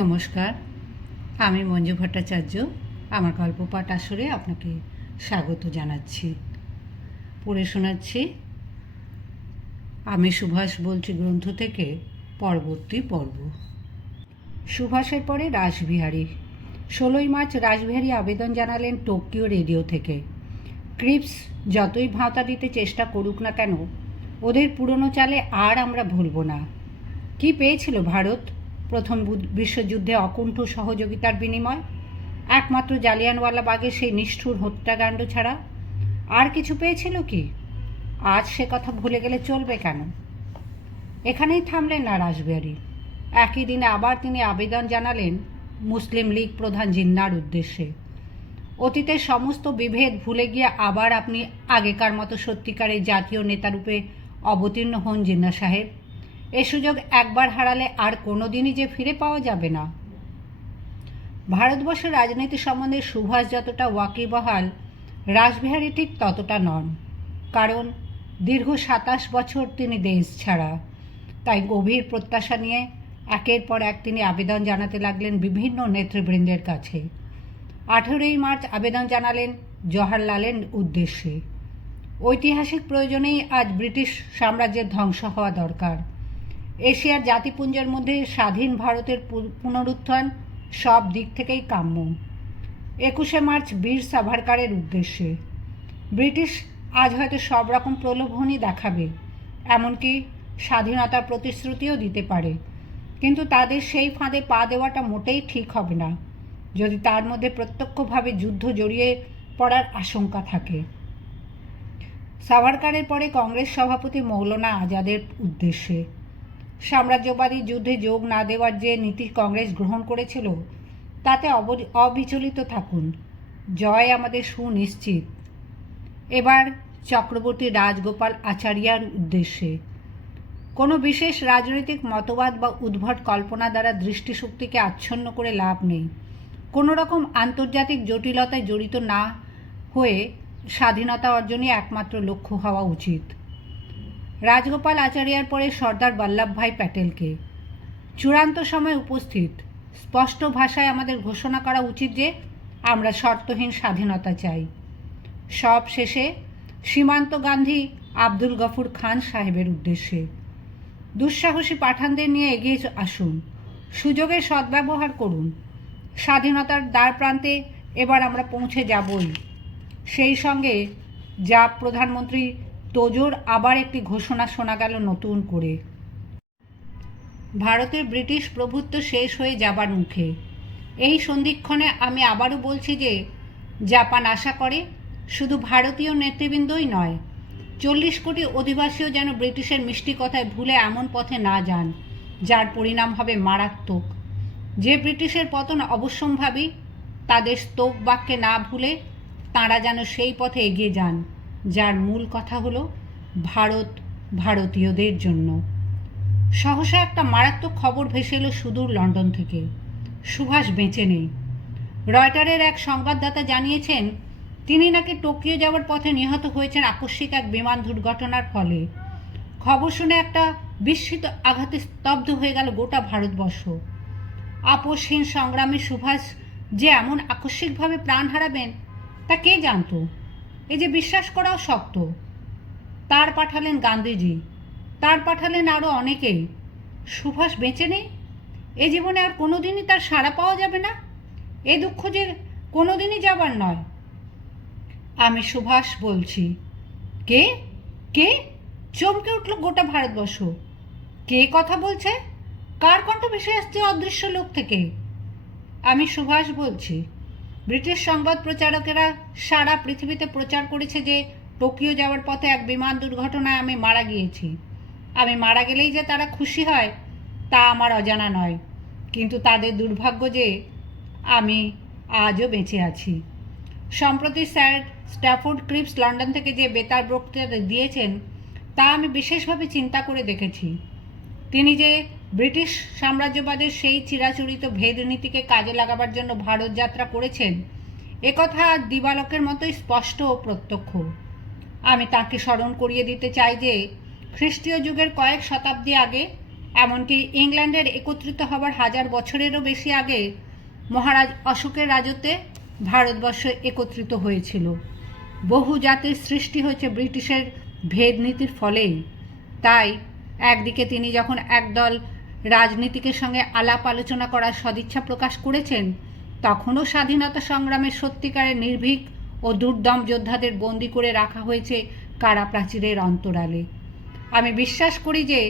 নমস্কার, আমি মঞ্জু ভট্টাচার্য। আমার গল্প পাঠ আসরে আপনাকে স্বাগত জানাচ্ছি। পড়ে শোনাচ্ছি আমি সুভাষ বলছি গ্রন্থ থেকে পরবর্তী পর্ব। সুভাষের পরে রাসবিহারী। 16ই মার্চ রাসবিহারী আবেদন জানালেন টোকিও রেডিও থেকে। ক্রিপস যতই ভাঁতা দিতে চেষ্টা করুক না কেন, ওদের পুরনো চালে আর আমরা ভুলব না। কি পেয়েছিল ভারত প্রথম বিশ্বযুদ্ধে অকুণ্ঠ সহযোগিতার বিনিময়? একমাত্র জালিয়ানওয়ালাবাগের সেই নিষ্ঠুর হত্যাকাণ্ড ছাড়া আর কিছু পেয়েছিল কি? আজ সে কথা ভুলে গেলে চলবে কেন? এখানেই থামলেন না রাসবিহারী। একই দিনে আবার তিনি আবেদন জানালেন মুসলিম লীগ প্রধান জিন্নার উদ্দেশ্যে। অতীতের সমস্ত বিভেদ ভুলে গিয়ে আবার আপনি আগেকার মতো সত্যিকারের জাতীয় নেতারূপে অবতীর্ণ হন জিন্না সাহেব। এ সুযোগ একবার হারালে আর কোনো দিনই যে ফিরে পাওয়া যাবে না। ভারতবর্ষের রাজনীতি সম্বন্ধে সুভাষ যতটা ওয়াকিবহাল, রাসবিহারী ঠিক ততটা নন। কারণ দীর্ঘ 27 বছর তিনি দেশ ছাড়া। তাই গভীর প্রত্যাশা নিয়ে একের পর এক তিনি আবেদন জানাতে লাগলেন বিভিন্ন নেতৃবৃন্দের কাছে। 18ই মার্চ আবেদন জানালেন জওহরলালের উদ্দেশ্যে। ঐতিহাসিক প্রয়োজনেই আজ ব্রিটিশ সাম্রাজ্যের ধ্বংস হওয়া দরকার। এশিয়ার জাতিপুঞ্জের মধ্যে স্বাধীন ভারতের পুনরুত্থান সব দিক থেকেই কাম্য। 21শে মার্চ বীর সাভারকারের উদ্দেশ্যে। ব্রিটিশ আজ হয়তো সব রকম প্রলোভনই দেখাবে, এমনকি স্বাধীনতার প্রতিশ্রুতিও দিতে পারে, কিন্তু তাদের সেই ফাঁদে পা দেওয়াটা মোটেই ঠিক হবে না যদি তার মধ্যে প্রত্যক্ষভাবে যুদ্ধ জড়িয়ে পড়ার আশঙ্কা থাকে। সাভারকারের পরে কংগ্রেস সভাপতি মৌলানা আজাদের উদ্দেশ্যে। সাম্রাজ্যবাদী যুদ্ধে যোগ না দেওয়ার যে নীতি কংগ্রেস গ্রহণ করেছিল তাতে অবিচলিত থাকুন, জয় আমাদের সুনিশ্চিত। এবার চক্রবর্তী রাজগোপাল আচার্যার উদ্দেশ্যে। কোনো বিশেষ রাজনৈতিক মতবাদ বা উদ্ভট কল্পনা দ্বারা দৃষ্টিশক্তিকে আচ্ছন্ন করে লাভ নেই। কোনো রকম আন্তর্জাতিক জটিলতায় জড়িত না হয়ে স্বাধীনতা অর্জনই একমাত্র লক্ষ্য হওয়া উচিত। রাজগোপাল আচার্যার পরে সর্দার বল্লভভাই প্যাটেলকে। চূড়ান্ত সময় উপস্থিত। স্পষ্ট ভাষায় আমাদের ঘোষণা করা উচিত যে আমরা শর্তহীন স্বাধীনতা চাই। সব শেষে সীমান্ত গান্ধী আব্দুল গফুর খান সাহেবের উদ্দেশ্যে। দুঃসাহসী পাঠানদের নিয়ে এগিয়ে আসুন, সুযোগের সদ্ব্যবহার করুন। স্বাধীনতার দ্বার প্রান্তে এবার আমরা পৌঁছে যাবই। সেই সঙ্গে যা প্রধানমন্ত্রী তোজোর আবার একটি ঘোষণা শোনা গেল নতুন করে। ভারতের ব্রিটিশ প্রভুত্ব শেষ হয়ে যাবার মুখে। এই সন্ধিক্ষণে আমি আবারও বলছি যে জাপান আশা করে শুধু ভারতীয় নেতৃবৃন্দই নয়, 40 কোটি অধিবাসীও যেন ব্রিটিশের মিষ্টি কথায় ভুলে এমন পথে না যান যার পরিণাম হবে মারাত্মক। যে ব্রিটিশের পতন অবশ্যম্ভাবী, তাদের স্তোক বাক্যে না ভুলে তাঁরা যেন সেই পথে এগিয়ে যান যার মূল কথা হলো ভারত ভারতীয়দের জন্য। সহসা একটা মারাত্মক খবর ভেসে এলো সুদূর লন্ডন থেকে। সুভাষ বেঁচে নেই। রয়টারের এক সংবাদদাতা জানিয়েছেন তিনি নাকি টোকিও যাওয়ার পথে নিহত হয়েছেন আকস্মিক এক বিমান দুর্ঘটনার ফলে। খবর শুনে একটা বিস্মিত আঘাতে স্তব্ধ হয়ে গেল গোটা ভারতবর্ষ। আপোষহীন সংগ্রামী সুভাষ যে এমন আকস্মিকভাবে প্রাণ হারাবেন তা কে জানত? এই যে বিশ্বাস করাও শক্ত। তার পাঠালেন গান্ধীজি, তার পাঠালেন আরও অনেকেই। সুভাষ বেঁচে নেই, এ জীবনে আর কোনোদিনই তার সাড়া পাওয়া যাবে না। এ দুঃখ যে কোনোদিনই যাবার নয়। আমি সুভাষ বলছি। কে কে? চমকে উঠল গোটা ভারতবর্ষ। কে কথা বলছে? কার কণ্ঠ ভেসে আসছে অদৃশ্য লোক থেকে? আমি সুভাষ বলছি। ব্রিটিশ সংবাদ প্রচারকেরা সারা পৃথিবীতে প্রচার করেছে যে টোকিও যাওয়ার পথে এক বিমান দুর্ঘটনায় আমি মারা গিয়েছি। আমি মারা গেলেই যে তারা খুশি হয় তা আমার অজানা নয়, কিন্তু তাদের দুর্ভাগ্য যে আমি আজও বেঁচে আছি। সম্প্রতি স্যার স্ট্যাফোর্ড ক্রিপস লন্ডন থেকে যে বেতার বক্তৃতা দিয়েছেন তা আমি বিশেষভাবে চিন্তা করে দেখেছি। তিনি যে ব্রিটিশ সাম্রাজ্যবাদের সেই চিরাচরিত ভেদনীতিকে কাজে লাগাবার জন্য ভারত যাত্রা করেছেন একথা দিবালোকের মতোই স্পষ্ট ও প্রত্যক্ষ। আমি তাকে স্মরণ করিয়ে দিতে চাই যে খ্রিস্টীয় যুগের কয়েক শতাব্দী আগে এমনকি ইংল্যান্ডের একত্রিত হবার 1000 বছরেরও বেশি আগে মহারাজ অশোকের রাজত্বে ভারতবর্ষ একত্রিত হয়েছিল। বহু জাতির সৃষ্টি হয়েছে ব্রিটিশের ভেদ নীতির ফলেই। তাই একদিকে তিনি যখন একদল রাজনীতিকের সঙ্গে আলাপ আলোচনা করার সদিচ্ছা প্রকাশ করেছেন, তখনও স্বাধীনতা সংগ্রামের সত্যিকারের নির্ভীক ও দুর্দম যোদ্ধাদের বন্দি করে রাখা হয়েছে কারা প্রাচীরের অন্তরালে। আমি বিশ্বাস করি যে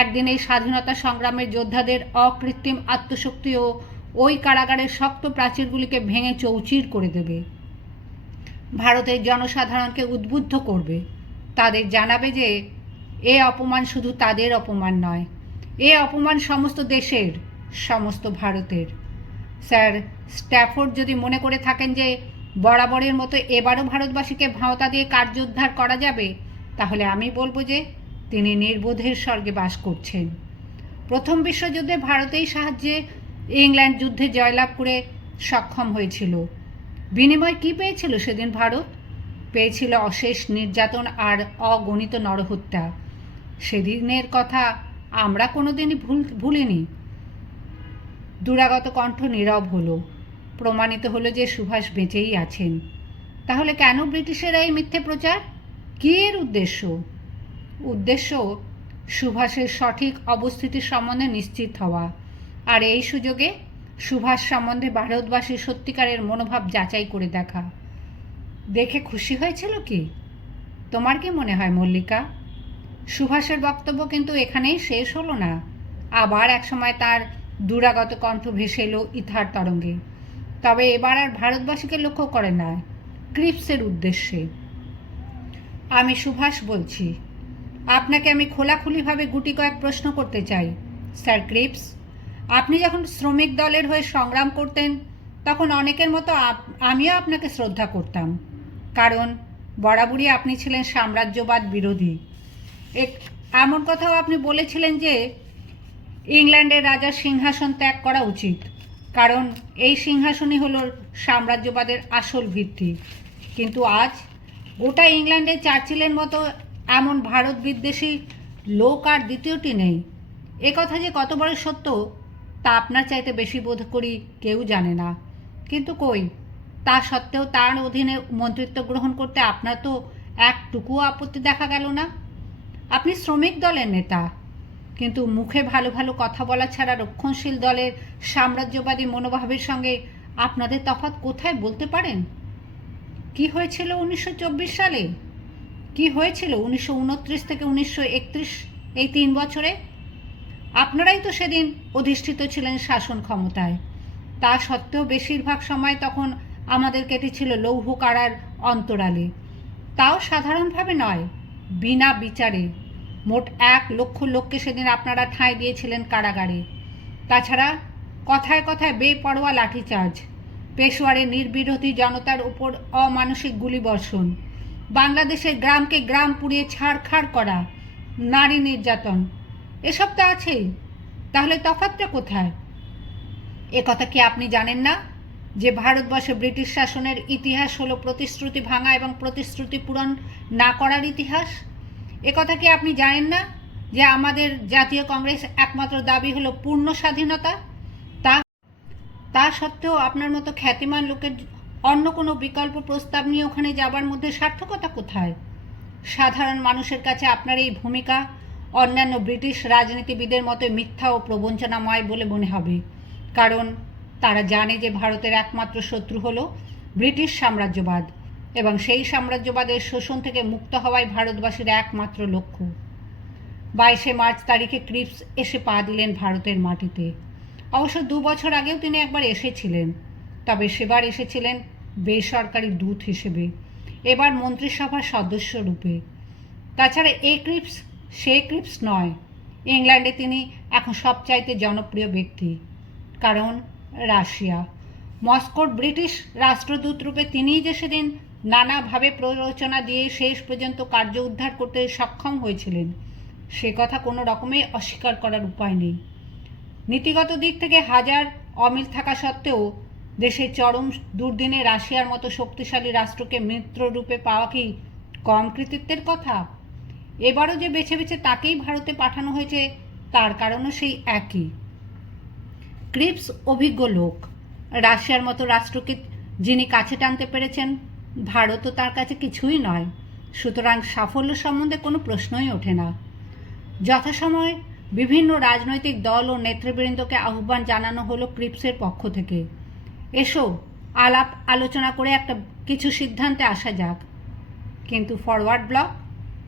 একদিন এই স্বাধীনতা সংগ্রামের যোদ্ধাদের অকৃত্রিম আত্মশক্তি ও ওই কারাগারের শক্ত প্রাচীরগুলিকে ভেঙে চৌচির করে দেবে, ভারতের জনসাধারণকে উদ্বুদ্ধ করবে, তাদের জানাবে যে এ অপমান শুধু তাদের অপমান নয়, এ অপমান সমস্ত দেশের, সমস্ত ভারতের। স্যার স্ট্যাফোর্ড যদি মনে করে থাকেন যে বরাবরের মতো এবারও ভারতবাসীকে ভাঁওতা দিয়ে কার্যোদ্ধার করা যাবে, তাহলে আমি বলবো যে তিনি নির্বোধের স্বর্গে বাস করছেন। প্রথম বিশ্বযুদ্ধে ভারতেই সাহায্যে ইংল্যান্ড যুদ্ধে জয়লাভ করে সক্ষম হয়েছিল। বিনিময় কি পেয়েছিল সেদিন ভারত? পেয়েছিল অশেষ নির্যাতন আর অগণিত নরহত্যা। সেদিনের কথা আমরা কোনোদিনই ভুলিনি। দুরাগত কণ্ঠ নীরব হলো। প্রমাণিত হলো যে সুভাষ বেঁচেই আছেন। তাহলে কেন ব্রিটিশেরা এই মিথ্যে প্রচার? কী এর উদ্দেশ্য? উদ্দেশ্য সুভাষের সঠিক অবস্থিতি সম্বন্ধে নিশ্চিত হওয়া, আর এই সুযোগে সুভাষ সম্বন্ধে ভারতবাসীর সত্যিকারের মনোভাব যাচাই করে দেখা। দেখে খুশি হয়েছিল কি? তোমার কি মনে হয় মল্লিকা? সুভাষের বক্তব্য কিন্তু এখানেই শেষ হলো না। আবার একসময় তার দুরাগত কণ্ঠ ভেসে এলো ইথার তরঙ্গে। তবে এবার আর ভারতবাসীকে লক্ষ্য করে না, ক্রিপসের উদ্দেশ্যে। আমি সুভাষ বলছি, আপনাকে আমি খোলাখুলিভাবে গুটি কয়েক প্রশ্ন করতে চাই। স্যার ক্রিপস, আপনি যখন শ্রমিক দলের হয়ে সংগ্রাম করতেন, তখন অনেকের মতো আমিও আপনাকে শ্রদ্ধা করতাম, কারণ বরাবরই আপনি ছিলেন সাম্রাজ্যবাদ বিরোধী। এমন কথাও আপনি বলেছিলেন যে ইংল্যান্ডের রাজার সিংহাসন ত্যাগ করা উচিত, কারণ এই সিংহাসনই হলো সাম্রাজ্যবাদের আসল ভিত্তি। কিন্তু আজ গোটা ইংল্যান্ডে চার্চিলের মতো এমন ভারত বিদ্বেষী লোক আর দ্বিতীয়টি নেই। এ কথা যে কত বড় সত্য তা আপনার চাইতে বেশি বোধ করি কেউ জানে না। কিন্তু কই, তা সত্ত্বেও তার অধীনে মন্ত্রিত্ব গ্রহণ করতে আপনার তো একটুকুও আপত্তি দেখা গেল না। আপনি শ্রমিক দলের নেতা, কিন্তু মুখে ভালো ভালো কথা বলা ছাড়া রক্ষণশীল দলের সাম্রাজ্যবাদী মনোভাবের সঙ্গে আপনাদের তফাৎ কোথায় বলতে পারেন? কি হয়েছিল 1924 সালে? কি হয়েছিল 1929 থেকে 1931, এই 3 বছরে? আপনারাই তো সেদিন অধিষ্ঠিত ছিলেন শাসন ক্ষমতায়। তা সত্ত্বেও বেশিরভাগ সময় তখন আমাদের কেটেছিল লৌহ কারার অন্তরালে, তাও সাধারণভাবে নয়, বিনা বিচারে। মোট 1 লক্ষ লোককে সেদিন আপনারা ঠাঁই দিয়েছিলেন কারাগারে। তাছাড়া কথায় কথায় বেপরোয়া লাঠিচার্জ, পেশোয়ারে নির্বিরোধী জনতার উপর অমানসিক গুলিবর্ষণ, বাংলাদেশের গ্রামকে গ্রাম পুড়িয়ে ছাড়খাড় করা, নারী নির্যাতন, এসব তো আছেই। তাহলে তফাৎটা কোথায়? এ কথা কি আপনি জানেন না যে ভারতবর্ষে ব্রিটিশ শাসনের ইতিহাস হলো প্রতিশ্রুতি ভাঙা এবং প্রতিশ্রুতি পূরণ না করার ইতিহাস? এ কথা কি আপনি জানেন না যে আমাদের জাতীয় কংগ্রেস একমাত্র দাবি হলো পূর্ণ স্বাধীনতা? তা সত্ত্বেও আপনার মতো খ্যাতিমান লোকের অন্য কোনো বিকল্প প্রস্তাব নিয়ে ওখানে যাবার মধ্যে সার্থকতা কোথায়? সাধারণ মানুষের কাছে আপনার এই ভূমিকা অন্যান্য ব্রিটিশ রাজনীতিবিদের মতো মিথ্যা ও প্রবঞ্চনাময় বলে মনে হবে, কারণ তারা জানে যে ভারতের একমাত্র শত্রু হলো ব্রিটিশ সাম্রাজ্যবাদ, এবং সেই সাম্রাজ্যবাদের শোষণ থেকে মুক্ত হওয়াই ভারতবাসীর একমাত্র লক্ষ্য। 22শে মার্চ তারিখে ক্রিপস এসে পা দিলেন ভারতের মাটিতে। অবশ্য 2 বছর আগেও তিনি একবার এসেছিলেন, তবে সেবার এসেছিলেন বেসরকারি দূত হিসেবে, এবার মন্ত্রিসভার সদস্য রূপে। তাছাড়া এই ক্রিপস সে ক্রিপস নয়। ইংল্যান্ডে তিনি এখন সবচাইতে জনপ্রিয় ব্যক্তি, কারণ রাশিয়া, মস্কোর ব্রিটিশ রাষ্ট্রদূত রূপে তিনিই যে সেদিন নানাভাবে প্ররোচনা দিয়ে শেষ পর্যন্ত কার্য উদ্ধার করতে সক্ষম হয়েছিলেন, সে কথা কোনো রকমেই অস্বীকার করার উপায় নেই। নীতিগত দিক থেকে হাজার অমিল থাকা সত্ত্বেও দেশের চরম দুর্দিনে রাশিয়ার মতো শক্তিশালী রাষ্ট্রকে মিত্ররূপে পাওয়া কি কম কৃতিত্বের কথা? এবারও যে বেছে বেছে তাকেই ভারতে পাঠানো হয়েছে, তার কারণও সেই একই। ক্রিপস অভিজ্ঞ লোক। রাশিয়ার মতো রাষ্ট্রকে যিনি কাছে টানতে পেরেছেন, ভারতও তার কাছে কিছুই নয়। সুতরাং সাফল্য সম্বন্ধে কোনো প্রশ্নই ওঠে না। যথাসময়ে বিভিন্ন রাজনৈতিক দল ও নেতৃবৃন্দকে আহ্বান জানানো হলো ক্রিপসের পক্ষ থেকে, এসো আলাপ আলোচনা করে কিছু সিদ্ধান্তে আসা যাক। কিন্তু ফরওয়ার্ড ব্লক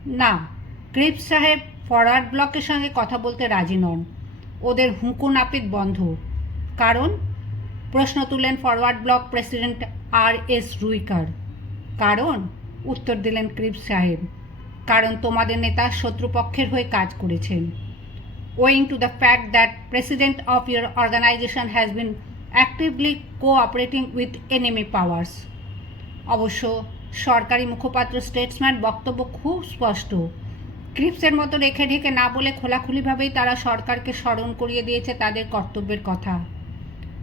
না, ক্রিপস সাহেব ফরওয়ার্ড ব্লকের সঙ্গে কথা বলতে রাজি নন। ওদের হুঁকো নাপিত বন্ধ। কারণ? প্রশ্ন তুললেন ফরওয়ার্ড ব্লক প্রেসিডেন্ট আর.এস. রুইকার। কারণ? উত্তর দিলেন ক্রিপস সাহেব, কারণ তোমাদের নেতা শত্রুপক্ষের হয়ে কাজ করেছেন। Owing to the fact that president of your organization has been actively cooperating with enemy powers. অবশ্য সরকারি মুখপাত্র স্টেটসম্যান বক্তব্য খুব স্পষ্ট। ক্রিপসের মতো রেখে ঢেকে না বলে খোলাখুলিভাবেই তারা সরকারকে স্মরণ করিয়ে দিয়েছে তাদের কর্তব্যের কথা।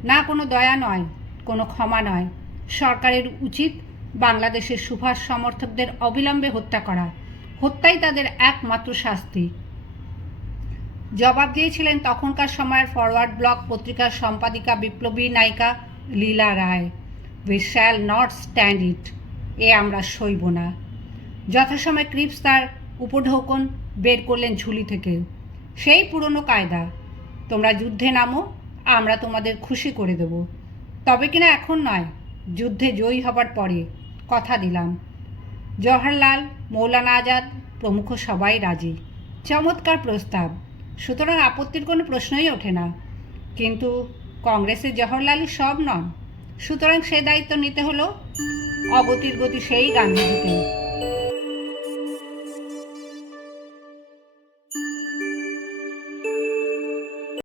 না কোনো দয়া নয়, কোনো ক্ষমা নয়। সরকারের উচিত বাংলাদেশের সুভাষ সমর্থকদের অবিলম্বে হত্যা করা। হত্যাই তাদের একমাত্র শাস্তি। জবাব দিয়েছিলেন তখনকার সময়ের ফরওয়ার্ড ব্লক পত্রিকার সম্পাদিকা বিপ্লবী নায়িকা লীলা রায়। উই শ্যাল নট স্ট্যান্ড ইট। এ আমরা সইব না। যথাসময়ে ক্রিপস তার উপঢৌকন বের করলেন ঝুলি থেকে। সেই পুরনো কায়দা, তোমরা যুদ্ধে নামো, আমরা তোমাদের খুশি করে দেব। তবে কিনা এখন নয়, যুদ্ধে জয়ী হবার পরে। কথা দিলাম। জওহরলাল, মৌলানা আজাদ প্রমুখ সবাই রাজি। চমৎকার প্রস্তাব, সুতরাং আপত্তির কোনো প্রশ্নই ওঠে না। কিন্তু কংগ্রেসের জওহরলালই সব নন, সুতরাং সে দায়িত্ব নিতে হলো অগতির গতি সেই গান্ধীজিকে।